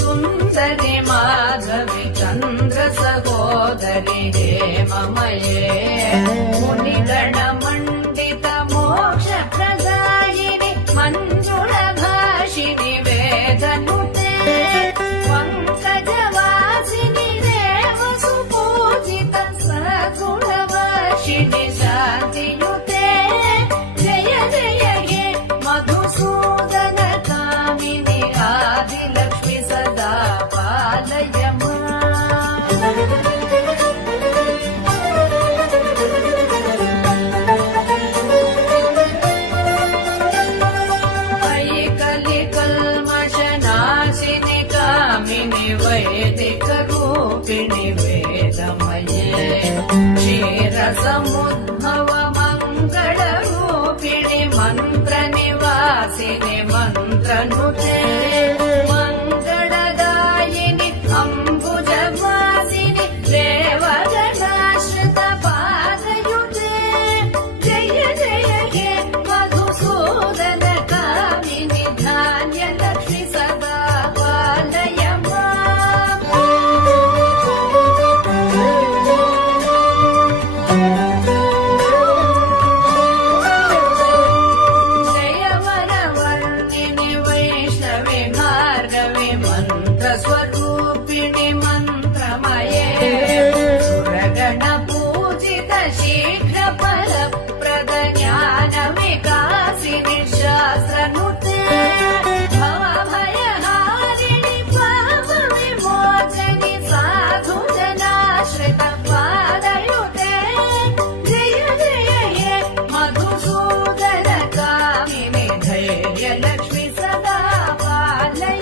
सुन्दरि माधवी चन्द्र सहोदरि हेममये मुनिगण मण्डित मोक्ष प्रदायिनि मञ्जुळ भाषिणि वेदनुते पङ्कजवासिनि देव सुपूजित सगुणवासिनि शान्तियुते जय जय हे मधुसूदन कामिनि आदिलक्ष्मि सदा पालय कलिकल्मषनाशिनि कामिनि वैदिक रूपिणि वेदमये क्षीरसमुद्भव मङ्गल रूपिणि मन्त्र निवासिनि मन्त्रनुते मङ्गलदायिनि अम्बुजवासिनि देवगणाश्रित पादयुते जय जय हे मधुसूदन कामिनि धान्यलक्ष्मि सदा पालय जय वरवर्णिनि वैष्णवि भार्गवि मन्त्रस्वरूपिणि मन्त्रमये सुरगण पूजित शीघ्र फलप्रद ज्ञान विकासिनि शास्त्रनुते भवभयहारिणि पाप विमोचनि साधु जनाश्रित पादयुते जय जय हे मधुसूदन कामिनि धैर्यलक्ष्मि सदा पालय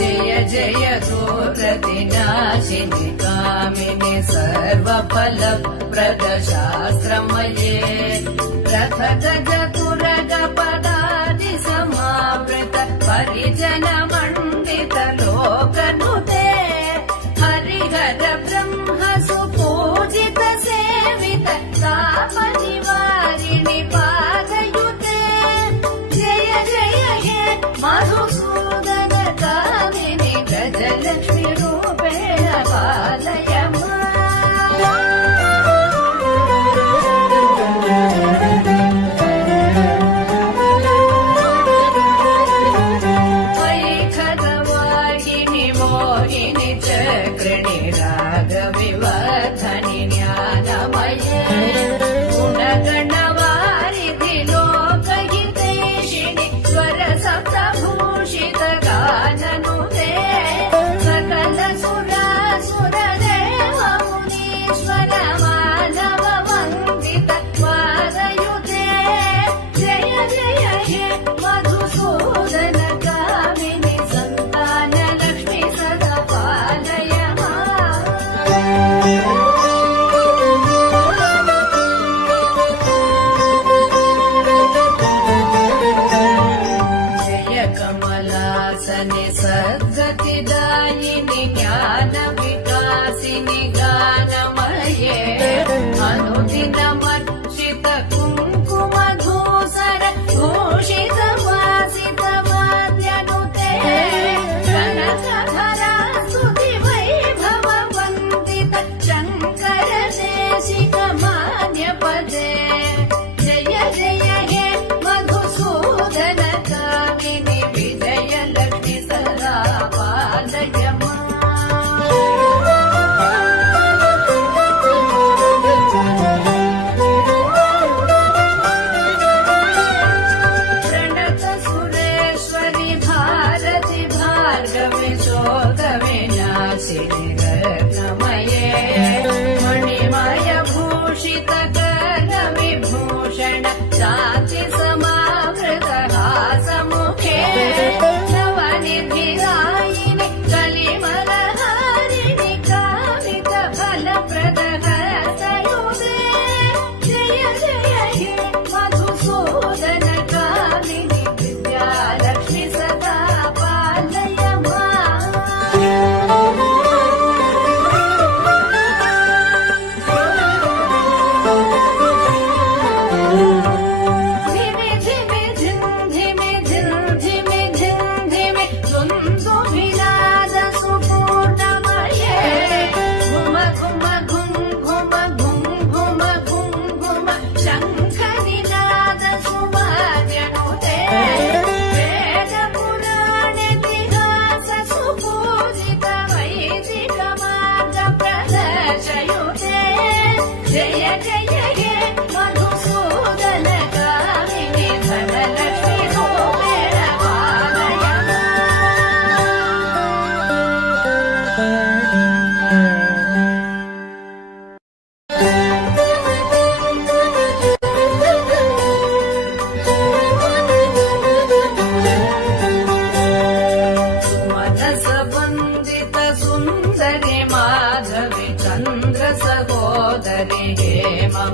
जय जय दूरदिनाशिनि कामिनि सर्वफलप्रद शास्त्रमये रथ गज तुरग पदादि समावृत परिजन मण्डित लोकनुते हरिहर ब्रह्म सुपूजित सेवित ताप निवारिणि पादयुते जय जय हे मधुसूदन कामिनि गजलक्ष्मि रूपेण पालय वैखगवाहिनि मोहिनि चक्रिणि रागविवर्धनि ज्ञानमये गुणगणवारिधि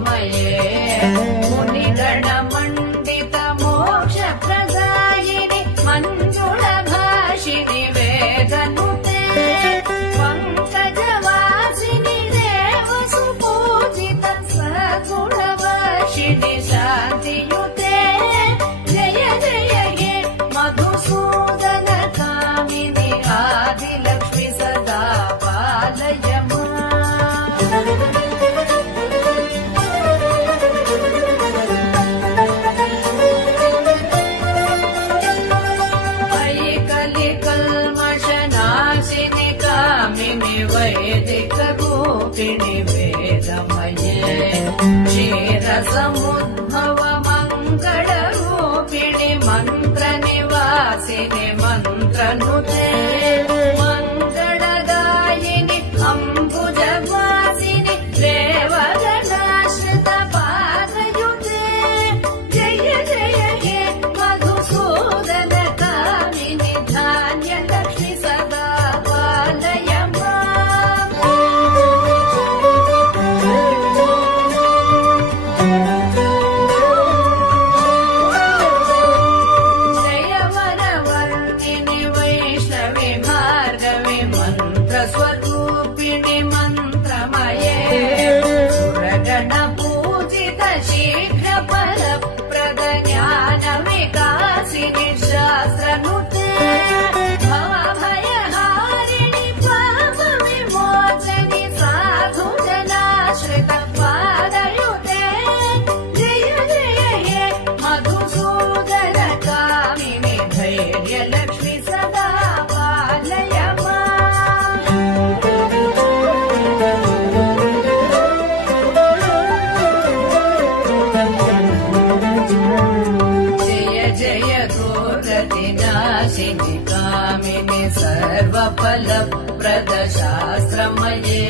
समये मुनिगणमण्डित मोक्षप्रदायिनि मञ्जुळभाषिणि वेदनुते पङ्कजवासिनि देवसुपूजित सगुणवर्षिणि शान्तियुते जय जय हे मधुसूदन कामिनि आदिलक्ष्मि सदा पालय वैदिकरूपिणि वेदमये क्षीरसमुद्भव मङ्गलरूपिणि मन्त्रनिवासिनि मन्त्रनुते मङ्गलदायिनि अम्बुजवासिनि देवगणाश्रित पादयुते जय जय हे मधुसूदन कामिनि धान्यलक्ष्मि सदा पालय स्वरूपिणि मन्त्रमये सुरगणपूजित शीघ्र फलप्रद ज्ञान विकासिनि शास्त्रनुते भवभयहारिणि पाप विमोचनि साधु जनाश्रित पादयुते जय जय हे मधुसूदन कामिनि धैर्यलक्ष्मि सदा पालय नाशिनि कामिनि सर्वफलप्रद शास्त्रमये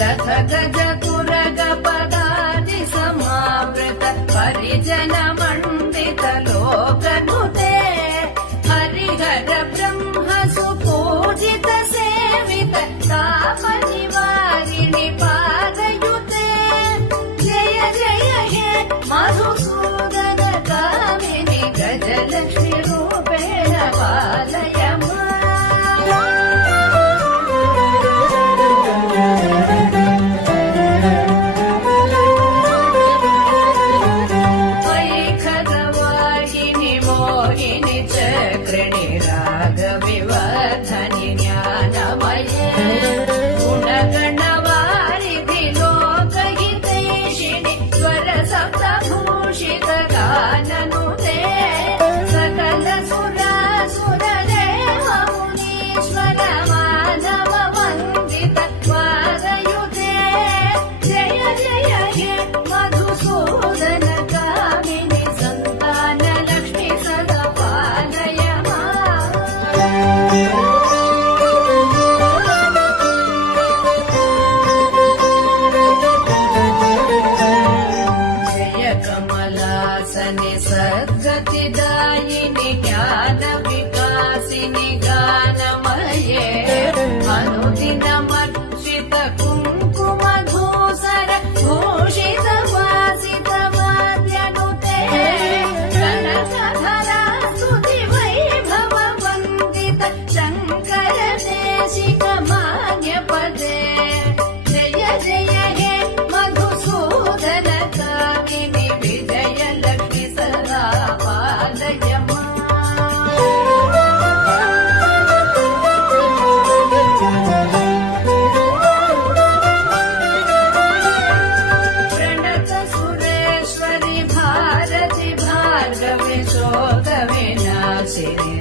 रथ गज तुरग पदाति समावृत परिजन मण्डित लोकनुते हरिहर ब्रह्म सुपूजित सेवित ताप निवारिणि पादयुते जय जय हे मधुसूदन कामिनि गजलक्ष्मि रूपेण पालय वैखगवाहिनि मोहिनि चक्रिणि रागविवर्धनि ज्ञानमये गुणगणवारिधि लोकहितैषिणि स्वरसप्तभूषित गाननुते सकल सुरासुर देव मुनीश्वर मानव वन्दित पादयुते जय जय हे मधुसूदन कामिनि सन्तान लक्ष्मि सदा पालय जय कमलासनि सद्गतिदायिनि ज्ञान विकासिनि गानमये अनुदिनमर्चित कुङ्कुमधूसर भूषित वासित वाद्यनुते कनकधरा स्तुति वैभव वन्दित शङ्कर देशिक मान्यपदे जय जय हे मधुसूदन कामिनि विजयलक्ष्मि सदा पालय प्रणत सुरेश्वरि भारति भार्गवि शोक विनाशिनि